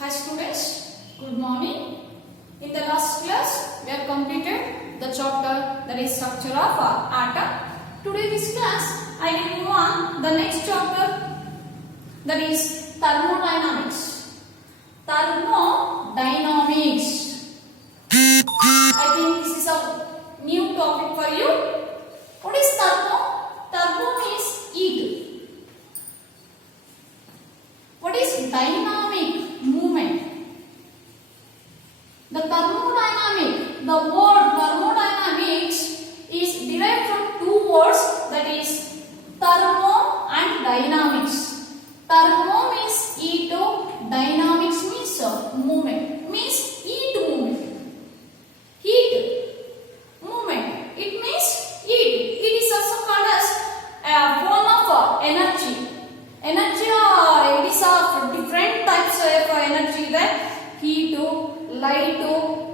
Hi students, good morning. In the last class, we have completed the chapter that is structure of atom. Today this class, I will move on the next chapter that is thermodynamics. Thermodynamics. I think this is a new topic for you. What is thermo? Thermo means heat. What is dynamic movement? The thermodynamic, the word thermodynamics is derived from two words, that is thermo and dynamics. Thermo means heat, dynamics means movement, means heat movement. Heat movement, it means heat. It is also called as a form of energy. Energy, it is of different types of energy, that heat, light,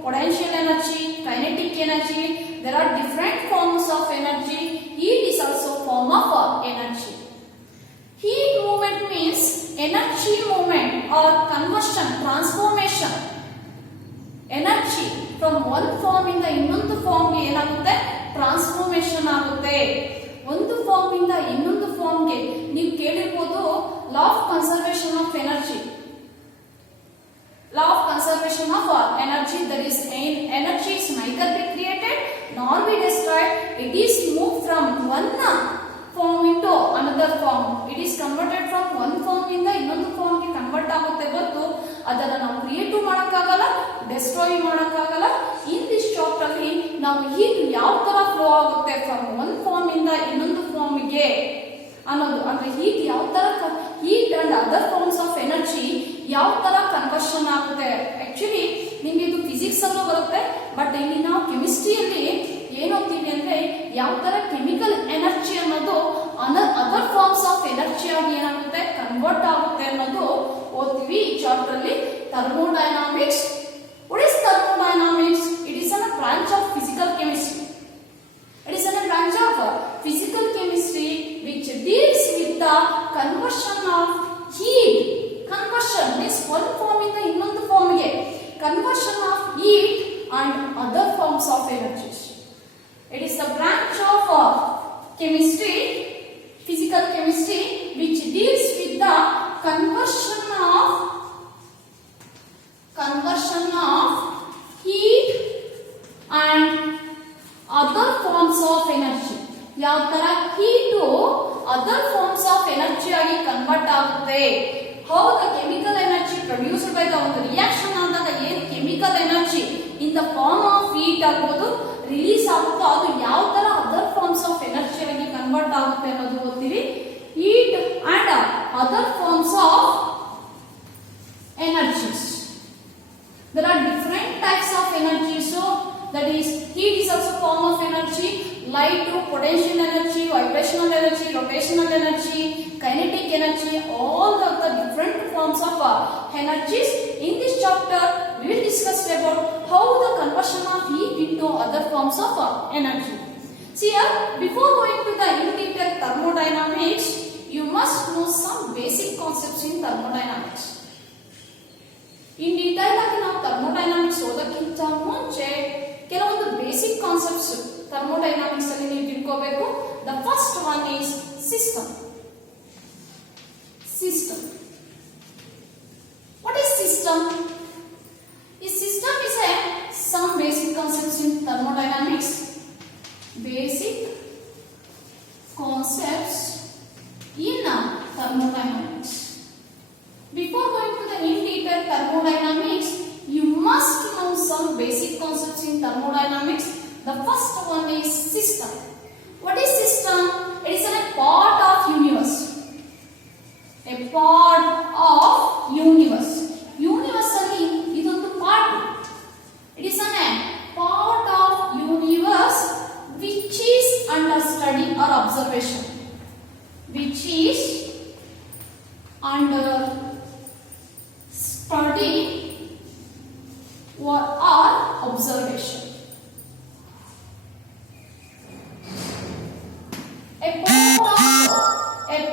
potential energy, kinetic energy. There are different forms of energy. Heat is also form of energy. Heat movement means energy movement or conversion, transformation. Energy from one form in the ಇನ್ನೊಂದು form ಗೆ ಏನಾಗುತ್ತೆ, transformation ಆಗುತ್ತೆ. ಒಂದು form ಇಂದ ಇನ್ನೊಂದು form ಗೆ ನೀವು ಕೇಳಿರಬಹುದು law of conservation of energy. Law of conservation of energy, that is energy is neither be created nor be destroyed. It is moved from one form into another form. It is converted from one form ಇಂದ ಇನ್ನೊಂದು form ಗೆ convert ಆಗುತ್ತೆ ಹೊರತು ಅದನ್ನ ನಾವು create ಮಾಡಕ್ಕಾಗಲ್ಲ, destroy ಮಾಡಕ್ಕಾಗಲ್ಲ. In this chapter ಅಲ್ಲಿ ನಾವು ಹೀಟ್ ಯಾವ ತರ ಫ್ಲೋ ಆಗುತ್ತೆ ಫ್ರಮ್ ಒನ್ ಫಾರ್ಮ್ ಇಂದ ಇನ್ನೊಂದು ಫಾರ್ಮ್ ಗೆ ಅನ್ನೋದು, ಅಂದ್ರೆ ಹೀಟ್ ಯಾವ ತರ, heat and other forms of energy ಯಾವ ತರ ಕನ್ವರ್ಷನ್ ಆಗುತ್ತೆ. ಆಕ್ಚುಲಿ ನಿಮ್ಗೆ ಇದು ಫಿಸಿಕ್ಸ್ ಅಲ್ಲೂ ಬರುತ್ತೆ, ಬಟ್ ಇಲ್ಲಿ ನಾವು ಕೆಮಿಸ್ಟ್ರಿಯಲ್ಲಿ ಏನ್ ಓದ್ತೀವಿ ಅಂದ್ರೆ ಯಾವ ತರ ಕೆಮಿಕಲ್ ಎನರ್ಜಿ ಅನ್ನೋದು ಅದರ್ ಫಾರ್ಮ್ಸ್ ಆಫ್ ಎನರ್ಜಿ ಆಗಿ ಏನಾಗುತ್ತೆ, ಕನ್ವರ್ಟ್ ಆಗುತ್ತೆ ಅನ್ನೋದು ಓದ್ತೀವಿ ಈ ಚಾಪ್ಟರ್ ಅಲ್ಲಿ. Thermodynamics. What is thermodynamics? It is a branch of physical chemistry. It is a branch of physical chemistry which deals with the conversion of heat. Conversion means one form in the ಇನ್ನೊಂದು form ಗೆ conversion of heat and other forms of energies. It is a branch of chemistry, physical chemistry, which deals with the conversion of heat and other forms of energy. ಯಾವ ತರ heat other forms of energy ಆಗಿ convert ಆಗುತ್ತೆ. How the chemical energy produced by the ಒಂದು reaction ಆದಾಗ ಏನ್ chemical energy in the form of heat ಆಗ್ಬೋದು release ಆಗುತ್ತೋ ಅದು ಯಾವ ತರ ಅದರ್ ಫಾರ್ಮ್ಸ್ ಆಫ್ ಎನರ್ಜಿ ಆಗಿ ಕನ್ವರ್ಟ್ ಆಗುತ್ತೆ ಅನ್ನೋದು ಓದ್ತೀವಿ. Heat and other forms of energies. There are different types of energy. So that is, heat is also form of energy, light, potential energy, vibrational energy, rotational energy, kinetic energy, all the different forms of energies. In this chapter we will discuss about how the conversion of heat into other forms of energy. See here, before going to the in detail thermodynamics, you must know some basic concepts in thermodynamics. In detail ಆಗಿ ನಾವು thermodynamics ಓದಕ್ಕಿಂತ ಮುಂಚೆ ಕೆಲವೊಂದು basic concepts thermodynamics ಅಲ್ಲಿ ನೀವು ತಿಳ್ಕೋಬೇಕು. The first one is system. System. What is system? ಈ system is a some basic concepts in thermodynamics. Basic concepts in thermodynamics. Before going to the in detail thermodynamics, you must know some basic concepts in thermodynamics. The first one is system. What is system? It is a part of universe. A part of universe. Universe alli idondu part. It is a part of universe which is under study or observation. Which is under study or observation. A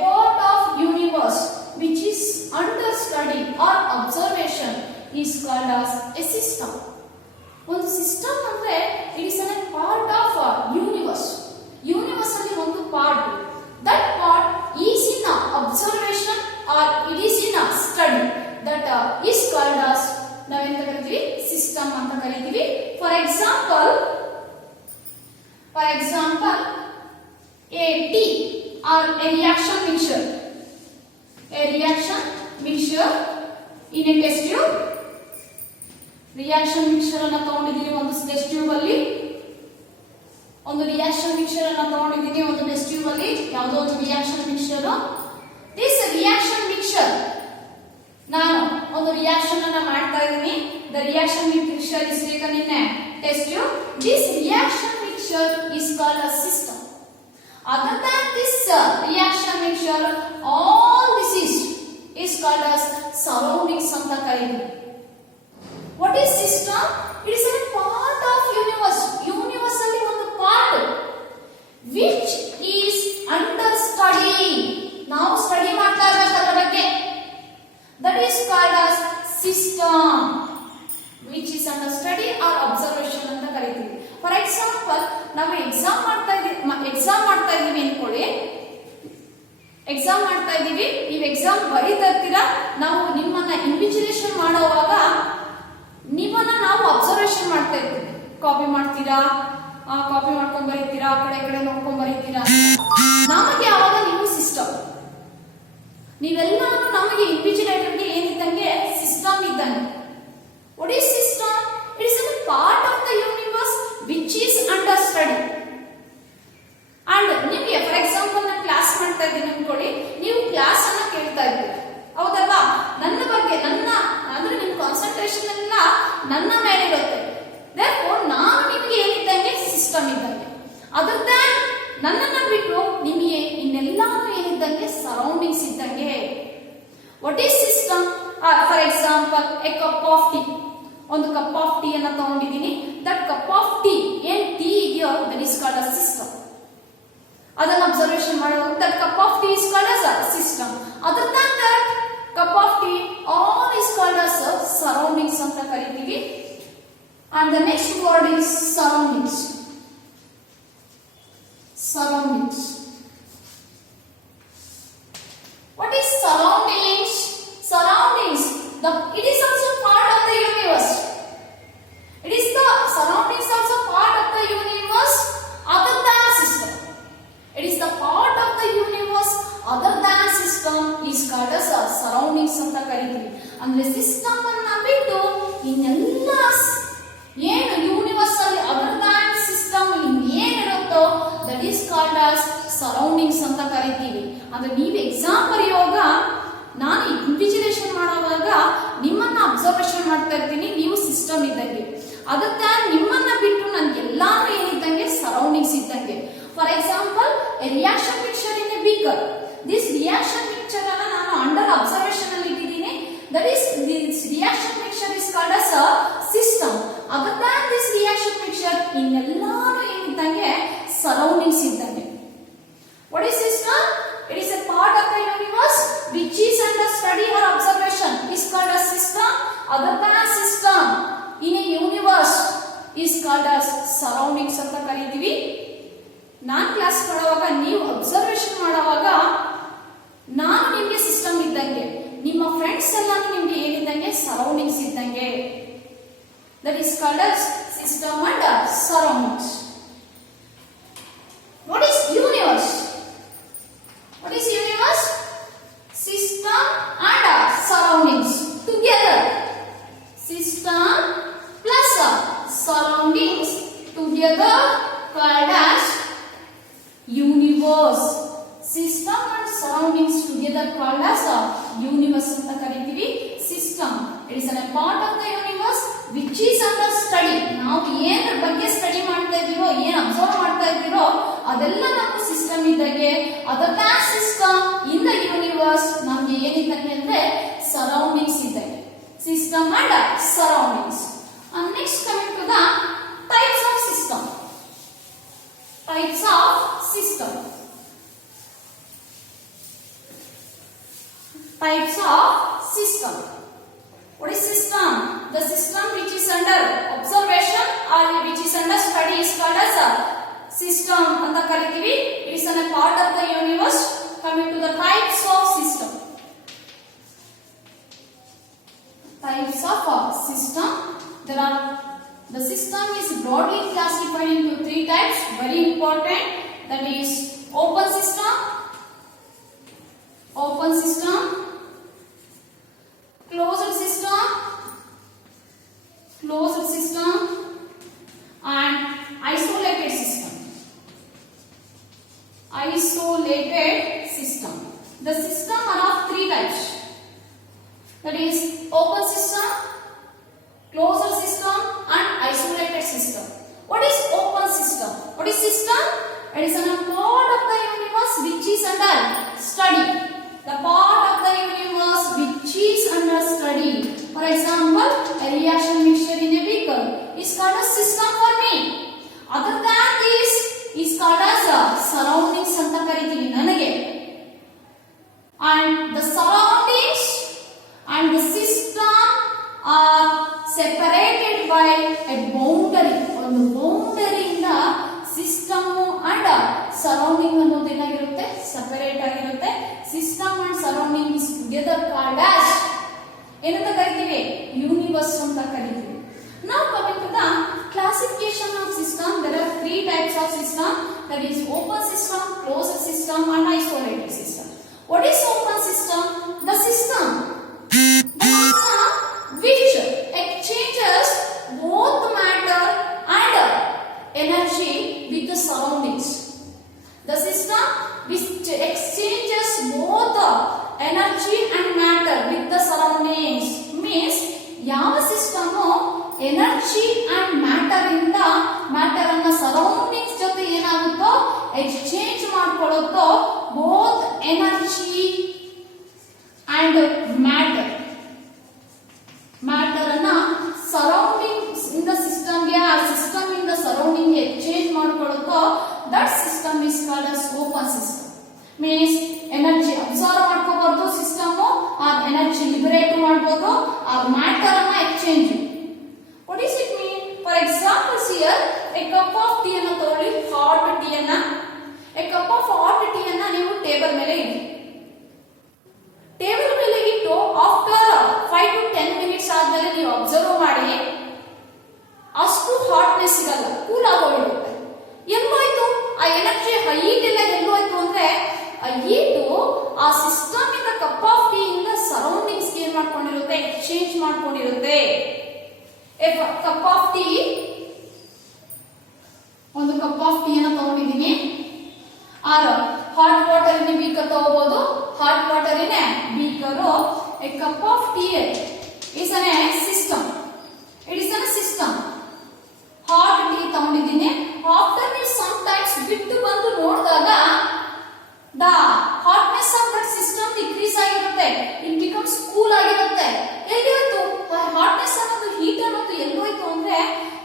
part of universe which is under study or observation is called as a system. ಒಂದು system ಅಂದ್ರೆ it is an part of universe. Universe ಅಲ್ಲಿ ಒಂದು part, that part is in observation or it is in study, that is called as ನಾವೆಂತ ಕರಿತೀವಿ, system ಅಂತ ಕರಿತೀವಿ. For example a tea or a reaction mixture in a test tube. Reaction mixture ಅನ್ನು ತಗೊಂಡಿದ್ದೀನಿ ಒಂದು test tube ಅಲ್ಲಿ, ಒಂದು reaction mixture ಅನ್ನು ತಗೊಂಡಿದ್ದೀನಿ ಒಂದು ಟೆಸ್ಟ್ ಟ್ಯೂಬ್ ಅಲ್ಲಿ, ಯಾವುದೋ ಒಂದು reaction mixture. This reaction mixture, ನಾನು ಒಂದು ರಿಯಾಕ್ಷನ್ ಅನ್ನು ಮಾಡ್ತಾ ಇದ್ದೀನಿ. The reaction mixture is taken in a test tube. This reaction mixture is called a system. Other than this reaction mixture, all this is called as surroundings anta kariತೀವಿ. What is system? It is a part of universe. Universe ಅಲ್ಲಿ ಒಂದು part which is under study. ನಾವು study ಮಾಡ್ತಾ ಇರೋದ್ರ ಬಗ್ಗೆ, that is called as system, which is under study or observation ಅಂತ ಕರಿತೀವಿ. For example, ನಾವು exam ಮಾಡ್ತಾ ಇದೀವಿ ಅನ್ಕೊಳ್ಳಿ. ಎಕ್ಸಾಮ್ ಮಾಡ್ತಾ ಇದೀವಿ, ನೀವು ಎಕ್ಸಾಮ್ ಬರೀತಾ ಇರ್ತೀರಾ. ನಾವು ನಿಮ್ಮನ್ನ ಇನ್ವಿಜಿಲೇಷನ್ ಮಾಡುವಾಗ ನಿಮ್ಮನ್ನ ನಾವು ಅಬ್ಸರ್ವೇಷನ್ ಮಾಡ್ತಾ ಇರ್ತೀವಿ. ಕಾಪಿ ಮಾಡ್ತೀರಾ, ಕಾಪಿ ಮಾಡ್ಕೊಂಡ್ ಬರೀತೀರಾ, ಆ ಕಡೆ ನೋಡ್ಕೊಂಡ್ ಬರೀತೀರಾ. ನಮಗೆ ಅವಾಗ ನೀವು ಸಿಸ್ಟಮ್, ನೀವೆಲ್ಲರೂ ನಮಗೆ ಇನ್ವಿಜಿಲೇಟರ್ಗೆ ಏನಿದ್ದಂಗೆ ಸಿಸ್ಟಮ್ ಇದ್ದಂಗೆ. What is system? It is a part of the universe which is under study. And ನಿಮಗೆ ಫಾರ್ ಎಕ್ಸಾಂಪಲ್ ನಾನು ಕ್ಲಾಸ್ ಮಾಡ್ತಾ ಇದ್ದೀನಿ ಅನ್ಕೊಳ್ಳಿ, ನೀವು ಕ್ಲಾಸ್ ಅನ್ನ ಕೇಳ್ತಾ ಇದ್ದೀರಾ, ಹೌದಲ್ವಾ? ನನ್ನ ಬಗ್ಗೆ, ನನ್ನ ಅಂದ್ರೆ ನಿಮ್ಮ ಕಾನ್ಸಂಟ್ರೇಷನ್ ಎಲ್ಲ ನನ್ನ ಮೇಲೆ ಇರುತ್ತೆ. therefore ನಾನು ನಿಮಗೆ ಏನಿದ್ದಂಗೆ ಸಿಸ್ಟಮ್ ಇದ್ದಂಗೆ. ಅದರ್ ದ್ಯಾನ್ ನನ್ನನ್ನ ಬಿಟ್ಟು ನಿಮಗೆ ಇನ್ನೆಲ್ಲಾನು ಏನಿದ್ದಂಗೆ ಸರೌಂಡಿಂಗ್ಸ್ ಇದ್ದಂಗೆ. What is system? For example a cup of tea. ಒಂದು ಕಪ್ ಆಫ್ ಟೀ ಅನ್ನ ತಗೊಂಡಿದ್ದೀನಿ. ದಟ್ ಕಪ್ ಆಫ್ ಟೀ, ಏನ್ ಟೀ ಇದೆಯೋ that is called a system. ಅದನ್ನ ಅಬ್ಸರ್ವೇಷನ್ ಮಾಡುವಾಗ that cup of tea is called as a system. Other than that cup of tea all is called us surroundings ಅಂತ ಕರಿತೀವಿ. And the next word is surroundings. Surroundings. What is surroundings? Surroundings. It is also part of the universe. It is the surroundings also part of the universe other than system. It is the part of the universe other than system is called as surroundings ಅಂತ ಕರೀತೀವಿ. ಅಂದ್ರೆ system ಅನ್ನ ಬಿಟ್ಟು ಇನ್ನೆಲ್ಲ ಏನು universe ಅಲ್ಲಿ other than system ಏನಿರುತ್ತೋ that is called as surroundings ಅಂತ ಕರಿತೀವಿ. ಅಂದ್ರೆ ನೀವು ಎಕ್ಸಾಮ್ ಬರೆಯುವಾಗ, ನಾನು ಇನ್ವಿಜಿಲೇಷನ್ ಮಾಡುವಾಗ ನಿಮ್ಮನ್ನ ಅಬ್ಸರ್ವೇಷನ್ ಮಾಡ್ತಾ ಇರ್ತೀನಿ, ನೀವು ಸಿಸ್ಟಮ್ ಇದ್ದಂಗೆ. ಅದರ್ ದ್ಯಾನ್ ನಿಮ್ಮನ್ನ ಬಿಟ್ಟು ನನ್ಗೆ ಎಲ್ಲಾನು ಏನಿದ್ದಂಗೆ ಸರೌಂಡಿಂಗ್ಸ್ ಇದ್ದಂಗೆ. For example, a reaction mixture in a beaker. This reaction mixture ಅನ್ನ ನಾನು ಅಂಡರ್ ಅಬ್ಸರ್ವೇಷನ್ ಅಲ್ಲಿ ಇಟ್ಟಿದ್ದೀನಿ. That is this reaction mixture is called as a system. Other than this reaction mixture ಇನ್ನೆಲ್ಲಾನು ಏನಿದ್ದಂಗೆ ಸರೌಂಡಿಂಗ್ಸ್ ಇದ್ದಂಗೆ. What is system? It is a part of the universe which is under study or observation is called as system. Other than system in a universe is called as surroundings ಅಂತ ಕರೀತೀವಿ. ನಾನು class ಮಾಡುವಾಗ, ನೀವು observation ಮಾಡುವಾಗ ನಾನು ನಿಮಗೆ system ಇದ್ದಂಗೆ, ನಿಮ್ಮ ಫ್ರೆಂಡ್ಸ್ ಎಲ್ಲಾನು ನಿಮಗೆ ಏನಿದ್ದಂಗೆ ಸರೌಂಡಿಂಗ್ಸ್ ಇದ್ದಂಗೆ. That is called as system and surroundings. What is universe? What is universe? System and surroundings together. System plus surroundings together called as universe. System and surroundings together called as universe ಅಂತ ಕರೀತೀವಿ. System, it is a part of the universe which is under study. ನಾವು ಏನ ಬಗ್ಗೆ study ಮಾಡ್ತಾ ಇದೀವೋ, ಏನ್ observe ಮಾಡ್ತಾ ಇದೀರೋ ಅದೆಲ್ಲ ನಮ್ಮ ಸಿಸ್ಟಮ್ ಇದ್ದಾಗೆ. Other than system in the universe ನಮ್ಗೆ ಏನಿದ್ದಾಗೆ ಅಂದ್ರೆ ಸರೌಂಡಿಂಗ್ಸ್ ಇದ್ದಾಗೆ. System and surroundings. And next coming to the types of system. Types of system. Types of system. What is system? is under study is called as a system ಅಂತ ಕರಿತೀವಿ. It is a part of the universe. Coming to the types of system. Types of system. There are the system is broadly classified into 3 types. Very important. That is open system, closed system, and isolated system. The system are of 3 types. That is open system, closed system, and isolated system. What is open system? What is system? It is a part of the universe which is under study. The part of the universe which is under study. For example, a reaction mixture in a vehicle is called a system for me. Other than this is called as a surroundings anta kariತೀವಿ ನನಗೆ. And the surroundings and the system are separated by a boundary. ಒಂದು boundary ಇಂದ system and surrounding ಅನ್ನೋದು ಏನಾಗಿರುತ್ತೆ, separate ಆಗಿರುತ್ತೆ. System and surrounding is together called as ಏನಂತ ಕರಿತೀವಿ, universe ಅಂತ ಕರಿತೀವಿ. Now coming to the classification of system, there are 3 types of system. That is open system, closed system, and isolated system. What is open system? The system which exchanges both matter and energy with the surroundings. The system which exchanges both energy and matter with the surroundings means ಯಾವ system energy and matter ಇಂದ matter ಅನ್ನ surroundings ಜೊತೆ ಏನಾಗುತ್ತೋ exchange ಮಾಡ್ಕೊಳ್ಳುತ್ತೋ, both energy and matter ಅನ್ನ surroundings ಇಂದ ಸಿಸ್ಟಮ್ಗೆ, ಆ ಸಿಸ್ಟಮ್ ಇಂದ ಸರೌಂಡಿಂಗ್ ಎಕ್ಸ್ಚೇಂಜ್ ಮಾಡ್ಕೊಳ್ಳುತ್ತೋ, that system is called as open system. Means energy absorb ಮಾಡ್ಕೋಬಹುದು ಸಿಸ್ಟಮ್, ಆ ಎನರ್ಜಿ ಲಿಬರೇಟ್ ಮಾಡಬಹುದು, ಆ ಮ್ಯಾಟರ್ ಅನ್ನ exchange. What is it mean? For examples here a cup of tea ಅನ್ನು ತಗೊಳ್ಳಿ, ಹಾಟ್ ಟೀ ಅನ್ನ. A cup of hot tea ಅನ್ನ ನೀವು ಟೇಬಲ್ ಮೇಲೆ ಇಡಿ. ಟೇಬಲ್ ಮೇಲೆ ಇಟ್ಟು ಆಫ್ಟರ್ 5 to 10 ಮಿನಿಟ್ಸ್ ಆದ್ಮೇಲೆ ನೀವು ಅಬ್ಸರ್ವ್ ಮಾಡಿ, ಅಷ್ಟು ಹಾಟ್ನೆಸ್ ಇರಲ್ಲ, ಕೂಲ್ ಆಗೋಗಿರುತ್ತೆ. ಎಲ್ಲೋಯ್ತು ಆ ಎನರ್ಜಿ, ಹೀಟ್ ಎಲ್ಲ ಎಲ್ಲೋಯ್ತು ಅಂದ್ರೆ ಆ ಹೀಟು ಆ ಸಿಸ್ಟಮ್ ಇಂದ ಕಪ್ ಆಫ್ ಟೀ ಇಂದ ಸರೌಂಡಿಂಗ್ಸ್ ಏನ್ ಮಾಡ್ಕೊಂಡಿರುತ್ತೆ, ಎಕ್ಸ್ಚೇಂಜ್ ಮಾಡ್ಕೊಂಡಿರುತ್ತೆ. ಕಪ್ ಆಫ್ ಟೀ, ಒಂದು ಕಪ್ ಆಫ್ ಟೀ ಅನ್ನ ತಗೊಂಡಿದ್ದೀನಿ. Or hot water in beaker ತಗೋಬಹುದು. Hot water in beaker. A cup of tea is a system. It is a system. Hot tea ತಗೊಂಡಿದ್ದೀನಿ. After me sometimes ಬಿಟ್ಟು ಬಂದು ನೋಡಿದಾಗ the hotness of that system decrease ಆಗಿರುತ್ತೆ. It becomes cool ಆಗಿರುತ್ತೆ. ಎಲ್ಲಿಹೋಯ್ತು hotness ಅನ್ನೋದು, heat ಅನ್ನೋದು ಎಲ್ಲೋಯ್ತು ಅಂದ್ರೆ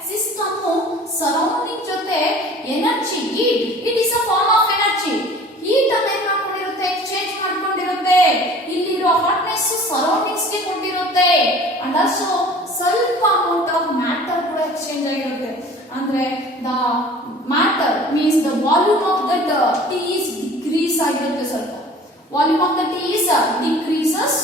ಸಿಸ್ಟಮ್ ಸರೌಂಡಿಂಗ್ ಜೊತೆ energy, heat, it is a form of energy. Heat ಅನ್ನ ಏನ್ ಮಾಡ್ಕೊಂಡಿರುತ್ತೆ, ಎಕ್ಸ್ಚೇಂಜ್ ಮಾಡ್ಕೊಂಡಿರುತ್ತೆ. ಇಲ್ಲಿರೋ ಹಾಟ್ನೆಸ್ ಸರೌಂಡಿಂಗ್ಸ್ ಗೆ ಕೊಟ್ಟಿರುತ್ತೆ. ಅಂಡ್ ಆಲ್ಸೋ ಸ್ವಲ್ಪ ಅಮೌಂಟ್ ಆಫ್ ಮ್ಯಾಟರ್ ಕೂಡ ಎಕ್ಸ್ಚೇಂಜ್ ಆಗಿರುತ್ತೆ. ಅಂದ್ರೆ the matter means the volume of that tea is decrease ಆಗಿರುತ್ತೆ. ಸ್ವಲ್ಪ volume of the tea is decreases.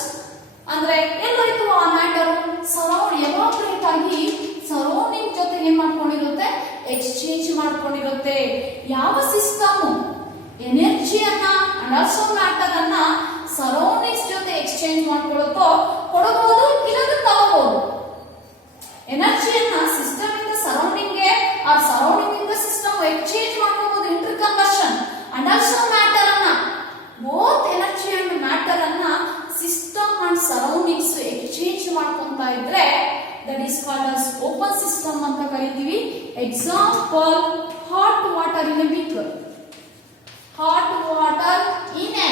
ಅಂದ್ರೆ ಎಲ್ಲೋಯ್ತು ಆ ಮ್ಯಾಟರ್, ಸರೌಂಡ್ ಎವಾಪರೇಟ್ ಆಗಿ ಸರೌಂಡಿಂಗ್ ಜೊತೆ ಏನ್ ಮಾಡ್ಕೊಂಡಿರುತ್ತೆ, ಎಕ್ಸ್ಚೇಂಜ್ ಮಾಡ್ಕೊಂಡಿರುತ್ತೆ. ಯಾವ ಸಿಸ್ಟಮ್ ಎನರ್ಜಿಯನ್ನ ಅಂಡ್ ಆಲ್ಸೋ ಮ್ಯಾಟರ್ ಅನ್ನ ಸರೌಂಡಿಂಗ್ಸ್ ಜೊತೆ ಎಕ್ಸ್ಚೇಂಜ್ ಮಾಡ್ಕೊಳ್ಳುತ್ತೋ, ಕೊಡಬಹುದು, ಇಲ್ಲದ್ರೆ ತಗೋಬಹುದು. ಎನರ್ಜಿಯನ್ನ ಸಿಸ್ಟಮ್ ಇಂದ ಸರೌಂಡಿಂಗ್ ಗೆ, ಆ ಸರೌಂಡಿಂಗ್ ಇಂದ ಸಿಸ್ಟಮ್ ಎಕ್ಸ್ಚೇಂಜ್ ಮಾಡ್ಕೋಬಹುದು, inter conversion. And also matter ಅನ್ನ, ಬೋತ್ ಎನರ್ಜಿ ಅಂಡ್ ಮ್ಯಾಟರ್ ಅನ್ನ ಸಿಸ್ಟಮ್ ಅಂಡ್ ಸರೌಂಡಿಂಗ್ಸ್ ಎಕ್ಸ್ಚೇಂಜ್ ಮಾಡ್ಕೊಂತ ಇದ್ರೆ that is called as open system ಅಂತ ಕರಿತೀವಿ. Example, hot water in a beaker. Hot water in a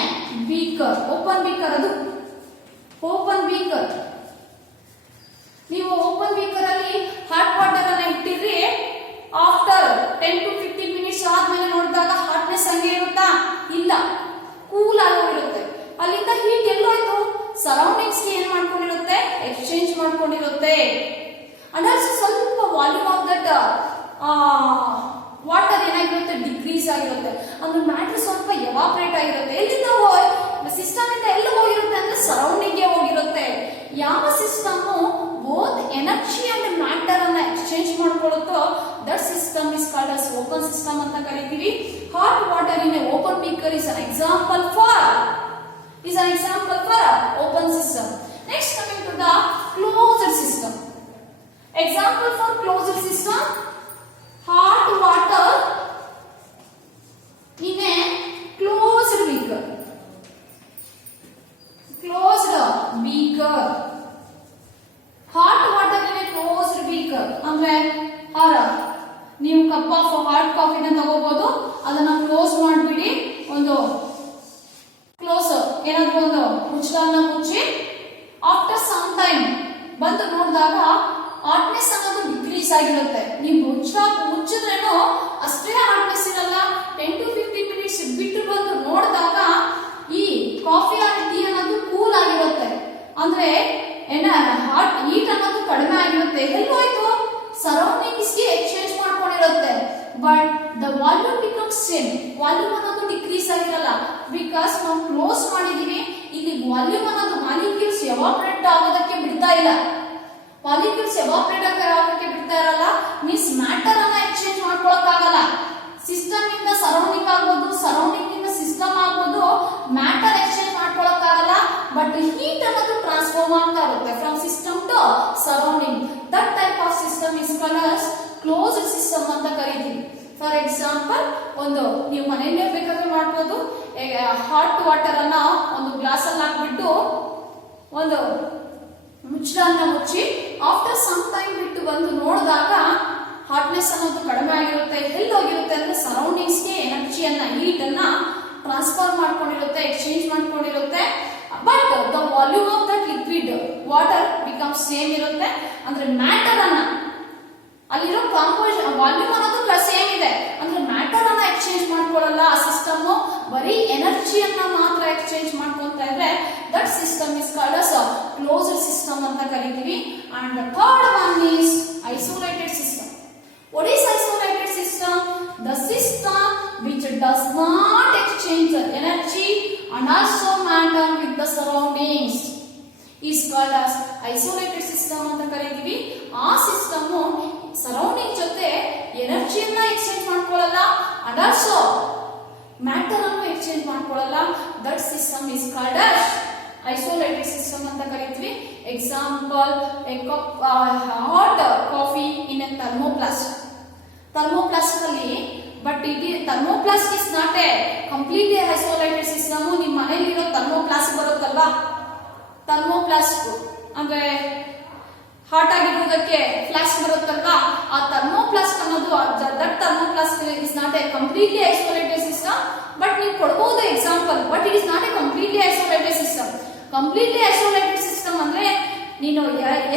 beaker, open beaker, ಅದು open beaker. ನೀವು open beaker ಅಲ್ಲಿ hot water ಅನ್ನ ಇಟ್ಟಿರಿ. ಆಫ್ಟರ್ 10 to 15 ಮಿನಿಟ್ಸ್ ಆದ್ಮೇಲೆ ನೋಡಿದಾಗ ಹಾಟ್ನೆಸ್ ಹಂಗೆ ಇರುತ್ತಾ? ಇಲ್ಲ, ಕೂಲ್ ಆಗೋಗಿರುತ್ತೆ. ಅಲ್ಲಿಂದ ಹೀಟ್ ಎಲ್ಲೋಯ್ತು, ಸರೌಂಡಿಂಗ್ಸ್ ಗೆ ಏನ್ ಮಾಡ್ಕೊಂಡಿರುತ್ತೆ, ಎಕ್ಸ್ಚೇಂಜ್ ಮಾಡ್ಕೊಂಡಿರುತ್ತೆ. ಅಂಡ್ ಆಲ್ಸೋ ಸ್ವಲ್ಪ ವಾಲ್ಯೂಮ್ ಆಫ್ ದಟ್ ವಾಟರ್ ಏನಾಗಿರುತ್ತೆ ಡಿಕ್ರೀಸ್ ಆಗಿರುತ್ತೆ, ಅಂದ್ರೆ ಮ್ಯಾಟರ್ ಸ್ವಲ್ಪ ಎವಾಪರೇಟ್ ಆಗಿರುತ್ತೆ. ಎಲ್ಲಿಂದ ಸಿಸ್ಟಮ್ ಇಂದ ಎಲ್ಲ ಹೋಗಿರುತ್ತೆ ಅಂದ್ರೆ ಸರೌಂಡಿಂಗ್ ಗೆ ಹೋಗಿರುತ್ತೆ. ಯಾವ system both energy and matter ಅನ್ನ ಎಕ್ಸ್ಚೇಂಜ್ ಮಾಡ್ಕೊಳ್ಳುತ್ತೋ that system is called as open system ಅಂತ ಕರಿತೀವಿ. Hot water in a open beaker is an example for open system. Next, coming to the closed system. Example for closed system: hot water in a closed beaker. Hot water in a closed beaker ಅಂದ್ರೆ ನೀವು cup of hot ಕಾಫಿನ ತಗೋಬಹುದು, ಅದನ್ನ close ಮಾಡಿಬಿಡಿ, ಒಂದು close ಏನಾದ್ರು ಒಂದು ಮುಚ್ಚಳನ ಮುಚ್ಚಿ ಆಫ್ಟರ್ ಸಮ್ ಟೈಮ್ ಬಂದು ನೋಡಿದಾಗ ಹಾಟ್ನೆಸ್ ಅನ್ನೋದು ಡಿಕ್ರೀಸ್ ಆಗಿರುತ್ತೆ. ನೀವು ಮುಚ್ಚಿದ್ರೇನು ಅಷ್ಟೇ ಹಾಟ್ನೆಸ್ ಇರಲ್ಲ. 10 to 15 ಮಿನಿಟ್ಸ್ ಬಿಟ್ಟು ಬಂದು ನೋಡಿದಾಗ ಈ ಕಾಫಿ ಆರ್ ಟೀ ಅನ್ನೋದು ಕೂಲ್ ಆಗಿರುತ್ತೆ, ಅಂದ್ರೆ ಹಾಟ್ ಹೀಟ್ ಅನ್ನೋದು ಕಡಿಮೆ ಆಗಿರುತ್ತೆ. ಎಲ್ಲೋಯ್ತು? ಸರೌಂಡಿಂಗ್ಸ್ ಗೆ ಎಕ್ಸ್ಚೇಂಜ್ ಮಾಡ್ಕೊಂಡಿರುತ್ತೆ. But the volume becomes same. Volume ಅನ್ನೋದು ಡಿಕ್ರೀಸ್ ಆಗಿರಲ್ಲ, ಬಿಕಾಸ್ ನಾವು ಕ್ಲೋಸ್ ಮಾಡಿದೀವಿ. ಇಲ್ಲಿ ವಾಲ್ಯೂಮ್ ಅನ್ನೋದು ಮಾಲಿಕ್ಯೂಲ್ಸ್ ಎವಾಪರೇಟ್ ಆಗೋದಕ್ಕೆ ಬಿಡ್ತಾ ಇಲ್ಲ. ಮೀನ್ಸ್ ಮ್ಯಾಟರ್ ಅನ್ನ ಎಕ್ಸ್ಚೇಂಜ್ ಮಾಡ್ಕೊಳಕ್ ಆಗಲ್ಲ. ಸಿಸ್ಟಮ್ ಇಂದ ಸರೌಂಡಿಂಗ್ ಆಗ್ಬೋದು, ಸರೌಂಡಿಂಗ್ ಇಂದ ಸಿಸ್ಟಮ್ ಆಗ್ಬೋದು, ಮ್ಯಾಟರ್ ಎಕ್ಸ್ಚೇಂಜ್ ಮಾಡ್ಕೊಳಕ್ ಆಗಲ್ಲ. ಬಟ್ ಹೀಟ್ ಅನ್ನೋದು ಟ್ರಾನ್ಸ್ಫಾರ್ಮ್ ಆಗ್ತಾ ಇರುತ್ತೆ from system to surrounding. That type of system is called as closed system ಅಂತ ಕರೀತೀವಿ. ಫಾರ್ ಎಕ್ಸಾಂಪಲ್, ಒಂದು ನೀವು ಮನೆಯಲ್ಲೇ ಬೇಕಾದ್ರೆ ಮಾಡ್ಬೋದು. ಹಾಟ್ ವಾಟರ್ ಅನ್ನ ಒಂದು ಗ್ಲಾಸ್ ಅಲ್ಲಿ ಹಾಕ್ಬಿಟ್ಟು ಒಂದು ಮುಚ್ಚಳನ್ನ ಮುಚ್ಚಿ ಆಫ್ಟರ್ ಸಮ್ ಟೈಮ್ ಬಿಟ್ಟು ಬಂದು ನೋಡಿದಾಗ ಹಾಟ್ನೆಸ್ ಅನ್ನೋದು ಕಡಿಮೆ ಆಗಿರುತ್ತೆ. ಎಲ್ಲಿ ಹೋಗಿರುತ್ತೆ ಅಂದ್ರೆ ಸರೌಂಡಿಂಗ್ಸ್ ಗೆ ಎನರ್ಜಿಯನ್ನ, ಹೀಟ್ ಅನ್ನ ಟ್ರಾನ್ಸ್ಫರ್ ಮಾಡ್ಕೊಂಡಿರುತ್ತೆ, ಎಕ್ಸ್ಚೇಂಜ್ ಮಾಡ್ಕೊಂಡಿರುತ್ತೆ. But the volume of that liquid water become same ಇರುತ್ತೆ. ಅಂದ್ರೆ ಮ್ಯಾಟರ್ ಅನ್ನ, ಅಲ್ಲಿರೋ ಕಾಂಪೋಸಿಷನ್ ವಾಲ್ಯೂಮ್ ಅನ್ನೋದು ಸೇಮ್ ಇದೆ, ಅಂದ್ರೆ ಮ್ಯಾಟರ್ ಅನ್ನ ಎಕ್ಸ್ಚೇಂಜ್ ಮಾಡ್ಕೊಳ್ಳಲ್ಲ ಆ ಸಿಸ್ಟಮ್. ಬರೀ ಎನರ್ಜಿಯನ್ನ ಮಾತ್ರ ಎಕ್ಸ್ಚೇಂಜ್ ಮಾಡ್ಕೊಂತ ಇದ್ರೆ that system is called as closed system ಅಂತ ಕರಿತೀವಿ. And the third one is isolated system. What is isolated system? The system which does not exchange the energy and also matter with the surroundings is called as isolated system ಅಂತ ಕರೀತೀವಿ. ಆ system surrounding ಜೊತೆ ಎನರ್ಜಿಯನ್ನ exchange ಮಾಡ್ಕೊಳ್ಳಲ್ಲ, and also matter ಅನ್ನು exchange ಮಾಡ್ಕೊಳ್ಳಲ್ಲ. That system is called as isolated system ಅಂತ ಕರೀತೀವಿ. Example, a cup hot coffee in a thermoplast. Thermoplast ಅಲ್ಲಿ, but it thermoplast is not a completely isolated system. ನಿಮ್ಮ ಮನೆಯಲ್ಲಿರೋ ಥರ್ಮೋಪ್ಲಾಸ್ಟ್ ಬರುತ್ತಲ್ವಾ, ಥರ್ಮೋಪ್ಲಾಸ್ಟ್ ಅಂದ್ರೆ ಹಾಟ್ ಆಗಿರೋದಕ್ಕೆ ಫ್ಲಾಸ್ಕ್ ಬರುತ್ತಲ್ವಾ, ಆ thermoplast ಅನ್ನೋದು that thermoplast is not a completely isolated system. But ನೀವು ಕೊಡಬಹುದು example, but it is not a completely isolated system. Completely isolated system ಅಂದ್ರೆ ನೀನು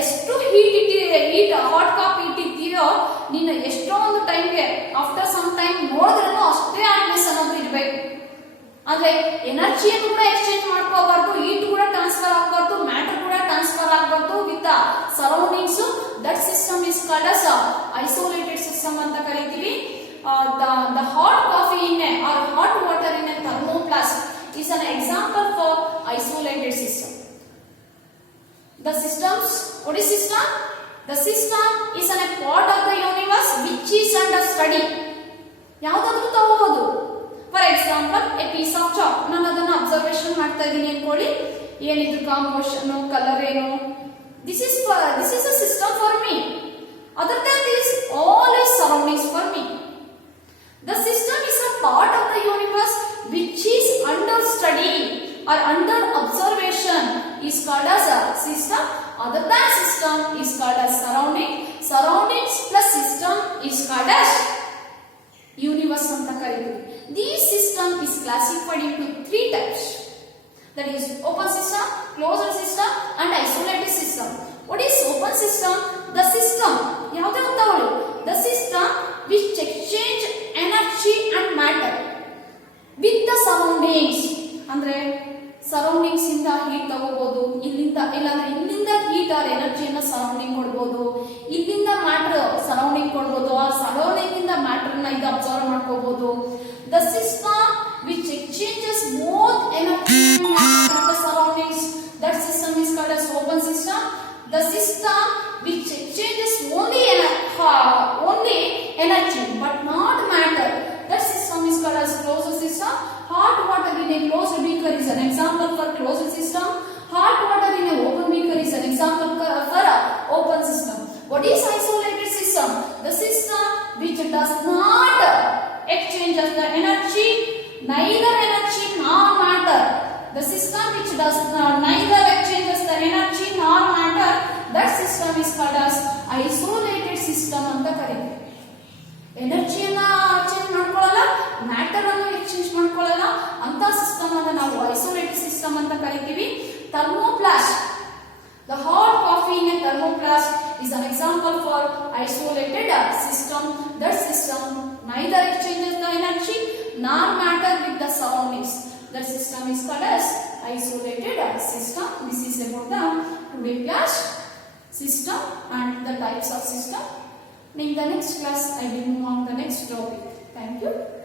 ಎಷ್ಟು ಹೀಟ್ ಹಾಟ್ ಕಾಫಿ ಇಟ್ಟಿರ್ತೀಯೋ, ನೀನು ಎಷ್ಟೋ ಒಂದು ಟೈಮ್ಗೆ ಆಫ್ಟರ್ ಸಮ್ ಟೈಮ್ ನೋಡಿದ್ರೂ ಅಷ್ಟೇ ಹಾಟ್ನೆಸ್ ಅನ್ನೋದು ಇರಬೇಕು. ಅಂದ್ರೆ ಎನರ್ಜಿಯನ್ನು ಕೂಡ ಎಕ್ಸ್ಚೇಂಜ್ ಮಾಡ್ಕೋಬಾರ್ದು, ಹೀಟ್ ಕೂಡ ಟ್ರಾನ್ಸ್ಫರ್ ಆಗಬಾರ್ದು, ಮ್ಯಾಟರ್ ಕೂಡ ಟ್ರಾನ್ಸ್ಫರ್ ಆಗಬಾರ್ದು with surroundings. That system is called as isolated system ಅಂತ ಕರಿತೀವಿ. The hot coffee in a or hot water in a thermoplast is an example for isolated system. The systems, what is system? The system is a part of the universe which is under study. ಯಾವುದಾದ್ರೂ ತಗೋಬಹುದು. For example, a piece of chalk. ನಾನು ಅದನ್ನ observation ಮಾಡ್ತಾ ಇದ್ದೀನಿ ಅನ್ಕೊಳ್ಳಿ. ಏನಿದು composition, colour ಏನು, this is a system for me. Other than this all is surroundings for me. The system is a part of the universe which is under study or under observation is called as a system. Other than system is called as surrounding. Surroundings plus system is called as universe anta kariತೀವಿ. This system is classified into 3 types. That is open system, closed system and isolated system. What is open system? The system ಯಾವುದೇ ಅಂತ ಹೇಳಿ, the system which exchange energy and matter with the surroundings. ಅಂದ್ರೆ surroundings ಇಂದ heat ತಗೋಬಹುದು, ಇಲ್ಲಿಂದ ಇಲ್ಲಾಂದ್ರೆ ಇಲ್ಲಿಂದ heat R ಎನರ್ಜಿಯನ್ನ surrounding ಕೊಡ್ಬೋದು, ಇಲ್ಲಿಂದ ಮ್ಯಾಟರ್ ಸರೌಂಡಿಂಗ್ ಕೊಡ್ಬೋದು. ಆ The system which exchanges both energy and matter in the surroundings, that system is called as open system. The system which exchanges only energy but not matter, that system is called as closed system. Hot water in a closed beaker is an example for closed system. Hot water in an open beaker is an example for open system. What is isolated system? The system which does not exchange the energy, neither energy nor matter. The system which does neither exchanges the energy nor matter, that system is called as isolated system ಅಂತ ಕರೀತೀವಿ. ಎನರ್ಜಿಯನ್ನ exchange ಮಾಡ್ಕೊಳ್ಳಲ್ಲ, matter ಅನ್ನು exchange ಮಾಡ್ಕೊಳ್ಳಲ್ಲ ಅಂತ system ಅನ್ನು ನಾವು isolated system ಅಂತ ಕರೀತೀವಿ. ಥರ್ಮೋಪ್ಲಾಸ್ಟ್, the hot coffee in a thermoplast is an example for isolated system. That system neither exchanges the energy nor matter with the surroundings. That system is called as isolated system. This is about the today class system and the types of system. In the next class I will move on the next topic. Thank you.